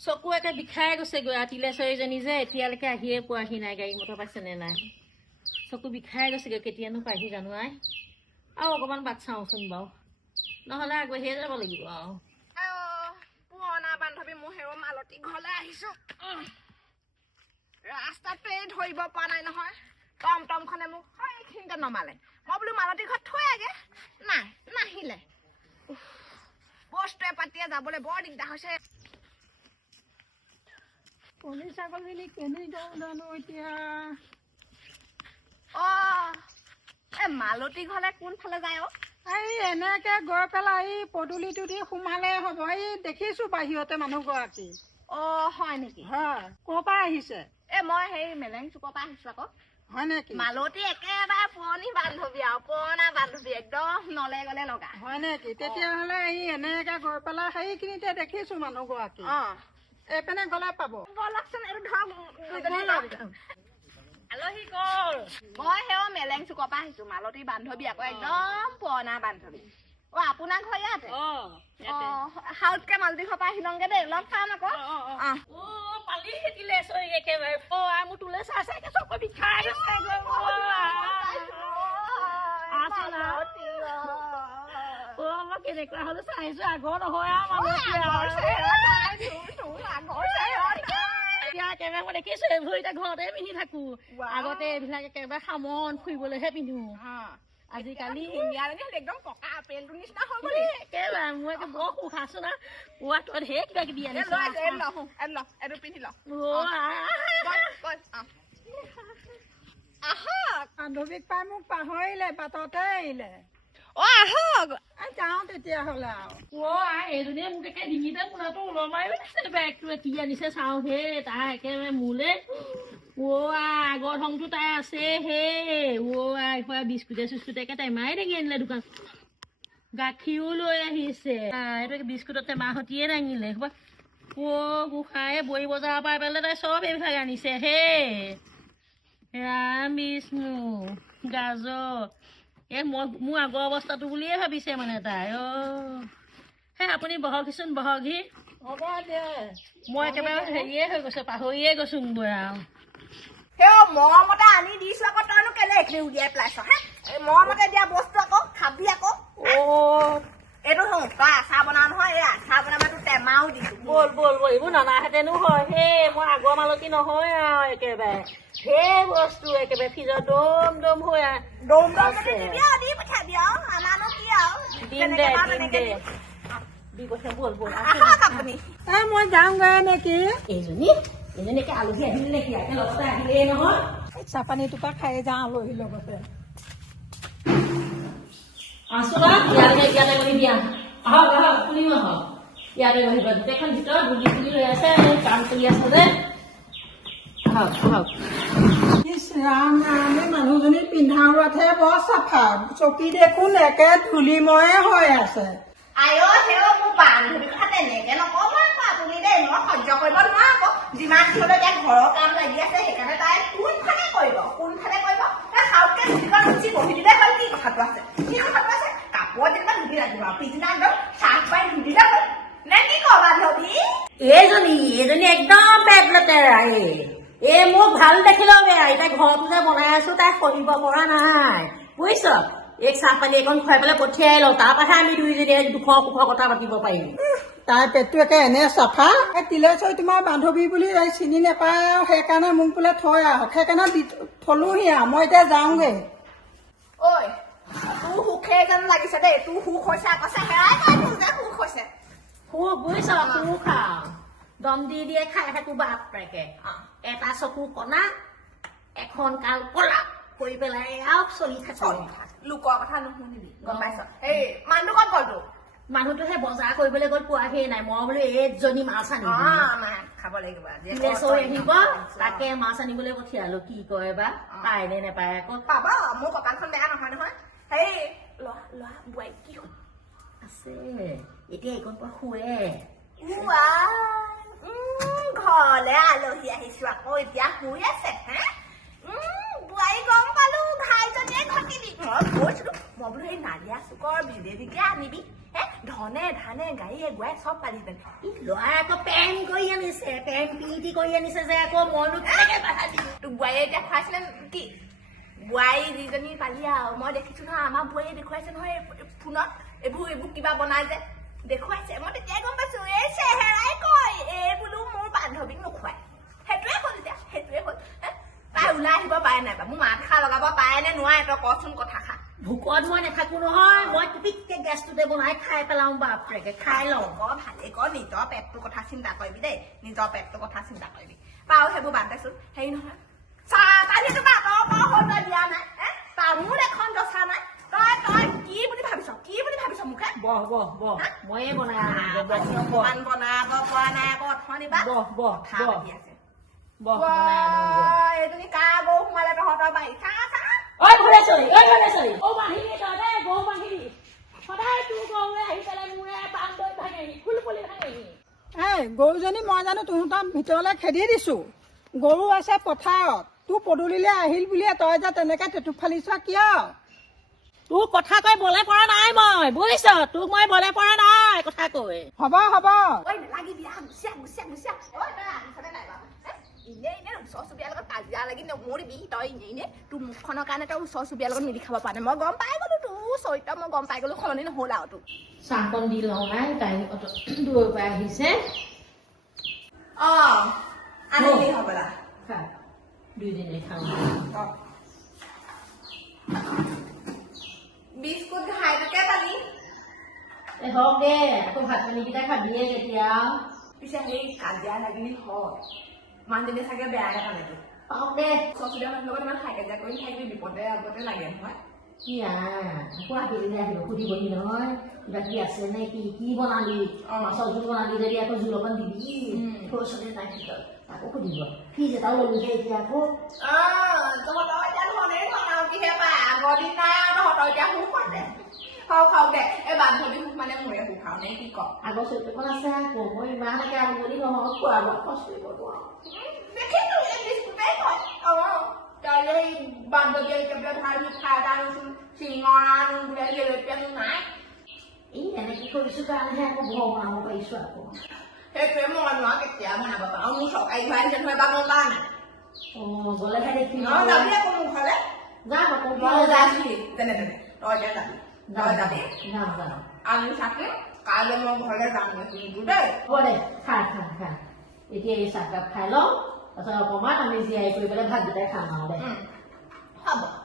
চকু একে বিষাই গৈছেগৈ ৰাতিলে ছোৱালীজনী যে এতিয়ালৈকে আহিয়ে পোৱাহি নাই গাড়ী মটৰ পাইছেনে নাই চকু বিষাই গৈছেগৈ কেতিয়ানো পাইহি জানো আই আৰু অকণমান বাট চাওঁচোন বাৰু নহ'লে আগবাঢ়িয়ে যাব লাগিব আৰু পুৰণা বান্ধৱী মোৰ হেৰ মালতী ঘৰলৈ আহিছো ৰাস্তাতে ধৰিব পৰা নাই নহয় টমটমখনে মোক সেইখিনিতে নমালে মই বোলো মালতী ঘৰত থৈ আগে নাই নাহিলে বস্তুৱে পাতিয়ে যাবলৈ বৰ দিগদাৰ হৈছে কণী ছাগলজনী কেনি যাওঁ জানো এতিয়া মালতী ঘৰলে কোনফালে যায় এই এনেকে গৈ পেলাই এই পদূলিটো দি সোমালে হ'ব এই দেখিছো বাহিৰতে মানুহগৰাকী হয় নেকি হয় ক'ৰ পৰা আহিছে মই সেই মেলেং চুকৰ পৰা আহিছো আকৌ হয় নেকি মালতী একেবাৰে পুৰণি বান্ধৱী আৰু পুৰণা বান্ধৱী একদম নলে গলে লগা হয় নেকি তেতিয়াহ'লে এই এনেকে গৈ পেলাই সেইখিনিতে দেখিছো মানুহগৰাকী এইপিনে গ'লে পাব বলকচোন এইটো ধৰক আলহী গ'ল মই সেই মেলেং চুকৰ পৰা আহিছো মালতী বান্ধৱী আকৌ একদম পুৰণা বান্ধৱী আপোনাৰ ঘৰ ইয়াতে হাউতকে মালতী ঘৰ পৰা আহিলংগে দেই লগ পাম আকৌ পালি খেতিলে চৰি একেবাৰে মোৰ তোলে চাই চাই চকু বিষাই গৈছে মই কেনেকুৱা হ'লে চাইছো আগৰ নহয় একেবাৰে মই দেখিছো এইবোৰ এতিয়া ঘৰতে পিন্ধি থাকো আগতে এইবিলাক একেবাৰে সামন ফুৰিবলৈহে পিন্ধো আজিকালি একদম পকা আপেলটোৰ নিচিনা হৈ গ'ল একেবাৰে মই একে বৰ সুখ আছো না তই ঢেৰ কিবা কিবি আনিছ এইটো পিন্ধি ল বান্ধৱীক পাই মোক পাহৰিলে বাটতে এৰিলে আহক যাওঁ তেতিয়াহ'লে আৰু এইজনীয়ে মোক একে ডিঙিতে পোনাটো ওলমাই দিছে বেগটো কি আনিছে চাওঁ হে তাই একেবাৰে মোলে আগৰ ধংটো তাই আছে হে একেবাৰে বিস্কুটে চিস্কুটে একে টেমাই দাঙি আনিলে দোকান গাখীৰো লৈ আহিছে এইটো বিস্কুটৰ টেমা সতিয়ে দাঙিলে গোসাঁয়ে বৰি বজাৰৰ পৰা পেলাই তাই চব এইবিলাক আনিছে হে ৰাম বিষ্ণু গাজৰ মোৰ আগৰ অৱস্থাটো বুলিয়ে ভাবিছে মানে তাই আপুনি বহকহিচোন বহকহি হ'ব দে মই একেবাৰে হেৰিয়ে হৈ গৈছো পাহৰিয়ে গৈছোগৈ আৰু মৰমতে আনি দিছো আকৌ তইনো কেলে এইখিনি উলিয়াই পেলাইছ মৰমতে দিয়া বস্তু আকৌ খাবি আকৌ এইটো শুন তই আচাৰ বনাও নহয় এই আচাৰ বনাব তোৰ টেমাও দিছো বল এইবোৰ নানাহেঁতেনো হয় মই আগৰ মালতী নহয় আৰু একেবাৰে সেই বস্তু একেবাৰে ফ্ৰিজত দম হৈ দম দি পঠাবি আৰু আমাৰনো কি আৰু দিম দে দি পঠিয়াম বল আপুনি মই যাওঁগৈ নেকি এইজনী একে আলহী আহিলে নেকি লগতে আহিলেই নহয় চাহপানী টোপা খাই যাওঁ আলহীৰ লগতে আছো না ইয়াতে বহি দিয়া আহক শুনিম আহক ইয়াতে বহিবা গোটেইখন ভিতৰত বুলি লৈ আছে কাম কৰি আছে যে আহক ৰাম ৰামে মানুহজনী পিন্ধা উৰাতহে বৰ চাফা চকী দেখোন একে ধূলিময়ে হৈ আছে মোৰ বান্ধৱীৰ কথা তেনেকে নকব আপুনি দেই মই সহ্য কৰিব নোৱাৰো আকৌ যিমান হলেও এতিয়া ঘৰৰ কাম লাগি আছে সেইকাৰণে তাই কোনফালে কৰিব তাই খাওঁতে উঠি বহি দিলে হয় কি কথাটো আছে কাপোৰ যেনিবা ধুবি লাগিব পিছদিনা একদম চাহ পাই ধুবিলে হ'ল নে কি ক বান্ধৱী এইজনী একদম পেট লেতেৰা মোক ভাল দেখিলেও বেয়া এতিয়া ঘৰটো যে বনাই আছো তাই সহিব পৰা নাই বুজিছ এক চাহপানী এখন খুৱাই পেলাই পঠিয়াই লওঁ তাৰপৰাহে আমি দুইজনীয়ে দুখৰ সুখৰ কথা পাতিব পাৰিম তাই পেটটো একে এনে চাফা তিলেশ্বৰী তোমাৰ বান্ধৱী বুলি চিনি নাপায় আৰু সেইকাৰণে মোক বোলে থৈ আহক সেইকাৰণে থলোহি মই এতিয়া যাওঁগৈ ঐ তোৰ সুখে যেন লাগিছে দেই তোৰ সুখ হৈছে আকৌ হেৰাই তোৰ যে সুখ হৈছে সুখ বুজিছ সুখ দম দিয়ে খাই থাকো বাপেকে এটা চকু কণা এখন কাল কলা কৰি পেলাই আৰু চলি থাকো লোকৰ কথা নুশুনিবি গম পাইছ এই মানুহটো ক'ত গ'ল তোৰ মানুহটো সেই বজাৰ কৰিবলৈ গ'ল পোৱাহিয়ে নাই মই বোলো এইজনী মাছ আনিব খাব লাগিব আহিব তাকে মাছ আনিবলৈ পঠিয়ালো কি কয় বা পায় নে নেপায় আকৌ পাব মোৰ কপালখন বেয়া নহয় নহয় সেই ল'ৰা বোৱাৰী কি হ'ল আছে এতিয়া এইকণ পৰা শুৱে ঘৰলে আলহী আহিছো আকৌ এতিয়া শুই আছে বোৱাৰী গম পালো ভাইজনীয়ে ঘটিলি মই কৈছিলো মই বোলো সেই নালিয়া চুকৰ বিদেশীকে আনিবি ধনে ধানে গাড়ীয়ে গুৱাই চব পাৰিলেন ল'ৰাই আকৌ পেন কৰি আনিছে পেন পিটি কৰি আনিছে যে আকৌ মইনো কেনেকে বাধা দিম তোক বোৱাৰীয়ে এতিয়া খুৱাইছিলে কি বোৱাৰী যিজনী পালি আৰু মই দেখিছো নহয় আমাৰ বোৱাৰীয়ে দেখুৱাইছে নহয় ফোনত এইবোৰ কিবা বনাই যে দেখুৱাইছে মই তেতিয়াই গম পাইছো এই চেহেৰাই কয় এই বোলো মোৰ বান্ধৱীক নোখোৱাই সেইটোৱে হ'ল এতিয়া সেইটোৱে হ'ল তাই ওলাই আহিব পাৰে নাই মোৰ মাত খা লগাব পাৰে নে নোৱাৰে তই কচোন কথা খা ভোকত মই নাথাকো নহয় মই টিপিককে গেছটোতে বনাই খাই পেলাওঁ বাপৰেকে খাই লওঁ ভালে ক নিজৰ পেটটোৰ কথা চিন্তা কৰিবি দেই নিজৰ পেটটোৰ কথা চিন্তা কৰিবি পাও সেইবোৰ বাদ দেচোন হেৰি নহয় চাহ পানীটো বাটৰ পৰা দিয়া নাই তামোল এখন দচা নাই তই কি বুলি ভাবিছ মোকে বহ বহ বহ ময়ে বনাই আনো অকমান বনাব পৰা নাই আকৌ অথনি বা বহ বহ কথা বহ পাতি আছে বহ বনাই আনো এইজনী কাৰ গৰু সোমালে তহঁতৰ বাৰী চা ঐ ভুলেশ্বৰী অ বাহিনী তই দেই গৰু বাহিনী সদায় তোৰ গৰুৱে আহি পেলাই মোৰে পাণ দৈ ভাঙেহি ফুল পুলি ভাঙেহি এই গৰুজনী মই জানো তহঁতৰ ভিতৰলৈ খেদি দিছো গৰু আছে পথাৰত তোৰ পদূলিলৈ আহিল বুলিয়ে তই যে তেনেকে টেটু ফালিছ কিয় তোৰ কথা কৈ বলে পৰা নাই মই বুজিছ তোক মই বলে পৰা নাই কথা কৈ হ'ব ঐ নালাগিবি গুচিয়া ঐ তই আহিছনে নাই বাৰু এনে ওচৰ চুবুৰীয়াৰ লগত কাজিয়া লাগি নমৰিবি তই এনে তোৰ মুখখনৰ কাৰণে তই ওচৰ চুবুৰীয়াৰ লগত মিলি খাব পৰা নাই মই গম পাই গলো তোৰ চৰিত্ৰ মই গম পাই গলো সলনি নহ'ল আৰু তোৰ চাহকণ দি লওঁ নাই তাই দূৰৰ পৰা আহিছে আনিলি হ'বলা খা দুইজনে খাওঁ বিস্কুট ঘাইটোকে পালি হওক দে আকৌ ভাত পানীকেইটা খাবিয়ে কেতিয়া পিছে সেই কাজিয়া লাগিলি হয় মানুহজনী চাগে বেয়া নাপালে তোক হওক দে চচুৰীয়া মানুহৰ লগত ইমান খাই কাজিয়া কৰি থাকিবি বিপদে আগতে লাগে নহয় কি আকৌ আবেলি আহিব সুধিবহি নহয় কিবা কি আছে নে কি বনালি মাছৰ জোল বনালি যদি আকৌ জোল অকণ দিবি থৈছনে নাই ভিতৰত আকৌ সুধিব ফিজ এটাও ললো যে এতিয়া আকৌ তহঁতৰ এতিয়া ধনেই ধনাও কিহে পায় আগৰ দিন নাই আৰু তহঁতৰ এতিয়া সুখ দে খাও দে এই বান্ধৱী সুখ মানে মোৰে সুখ খাও নে কি ক আগৰ চৰিত্ৰখন আছে আকৌ মই ইমানকে আমনি নহয় খোৱা বোৱা খৰচ কৰিব নোৱাৰো দেখিছো এই বিস্কুটেই কয় তাইলে এই বান্ধৱীয়ে এতিয়া বোলে ভাল মিঠা এটা আনিছো চিঙৰা আনো বোলে জেলেপী নাই এই এনেকে কৰিছো কাৰণেহে আকৌ ঘৰ বনাব পাৰিছো আকৌ সেইটোৱে মই নোৱাৰো কেতিয়া বনাব পাৰো মোৰ চৰকাৰী ঘৰ আহিছে নহয় বা মই পাৰা নাই গ'লেহে দেখিম যাবি আকৌ মোৰ ঘৰলে যাম আকৌ মই যাবি তেনে তই এতিয়া যাবি তই যাবি যাম আমি থাকিম কাইলৈ মই ঘৰলৈ যাম কিন্তু দেই হ'ব দে খা এতিয়া এই চাহকাপ খাই লওঁ তাৰপিছত অকণমান আমি জীয়াই কৰি পেলাই ভাতকেইটাই খাম আৰু দে হ'ব